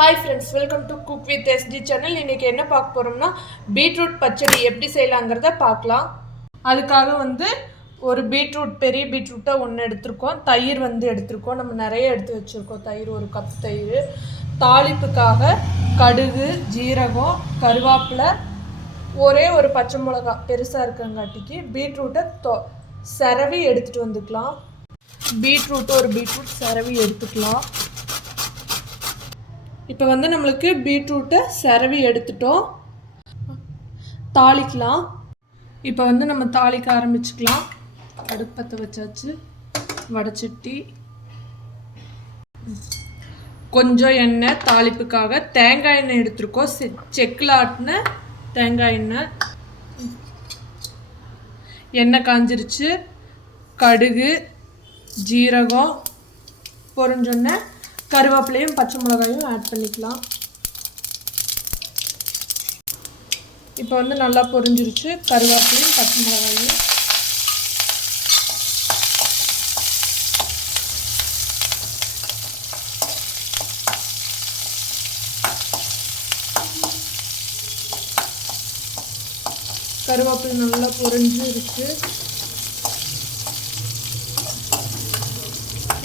Hi friends, welcome to Cook with SD channel. இன்னைக்கு என்ன பார்க்க போறோம்னா பீட்ரூட் பச்சடி எப்படி செய்யலாம்ங்கறத பார்க்கலாம். அதுக்காக ஒரு பீட்ரூட் பெரிய பீட்ரூட்டை ஒன்று எடுத்துருக்கோம். தயிர் எடுத்துருக்கோம். நம்ம நிறைய எடுத்து வச்சுருக்கோம். தயிர் ஒரு கப் தயிர். தாளிப்புக்காக கடுகு, ஜீரகம், கருவேப்பிலை, ஒரே ஒரு பச்சை மிளகா பெருசாக இருக்கங்காட்டிக்கு பீட்ரூட்டை செரவி எடுத்துகிட்டு வந்துக்கலாம். ஒரு பீட்ரூட் செரவி எடுத்துக்கலாம். இப்போ நம்மளுக்கு பீட்ரூட்டை செரவி எடுத்துட்டோம். தாளிக்கலாம். இப்போ நம்ம தாளிக்க ஆரம்பிச்சுக்கலாம். அடுப்பத்தை வச்சாச்சு. வடைச்சட்டி, கொஞ்சம் எண்ணெய் தாளிப்புக்காக. தேங்காய் எண்ணெய் எடுத்துருக்கோம். செக்கில் ஆட்டின தேங்காய் எண்ணெய். எண்ணெய் காஞ்சிருச்சு. கடுகு, ஜீரகம் பொரிஞ்சோன்னே கருவேப்பிலையும் பச்சை மிளகாயும் ஆட் பண்ணிக்கலாம். இப்போ நல்லா பொரிஞ்சிருச்சு. கருவேப்பிலையும் பச்சை மிளகாயும் கருவேப்பிலை நல்லா பொரிஞ்சிருச்சு.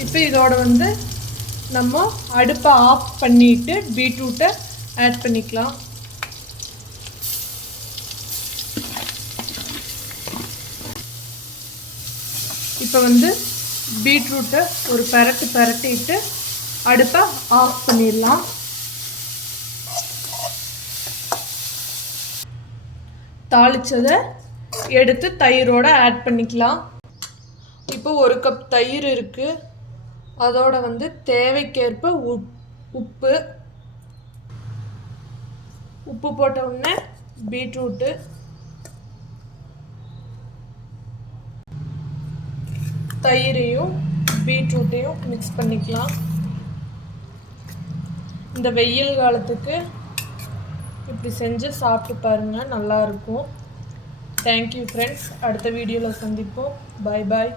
இப்போ இதோட நம்ம அடுப்பை ஆஃப் பண்ணிட்டு பீட்ரூட்டை ஆட் பண்ணிக்கலாம். இப்போ பீட்ரூட்டை ஒரு பரட்டிட்டு அடுப்பை ஆஃப் பண்ணிடலாம். தாளிச்சதை எடுத்து தயிரோட ஆட் பண்ணிக்கலாம். இப்போ ஒரு கப் தயிர் இருக்குது. அதோட தேவைக்கேற்ப உப்பு போட்ட உடனே பீட்ரூட்டு, தயிரையும் பீட்ரூட்டையும் மிக்ஸ் பண்ணிக்கலாம். இந்த வெயில் காலத்துக்கு இப்படி செஞ்சு சாப்பிட்டு பாருங்கள், நல்லாயிருக்கும். Thank you friends. அடுத்த வீடியோவில் சந்திப்போம். பாய் பாய்.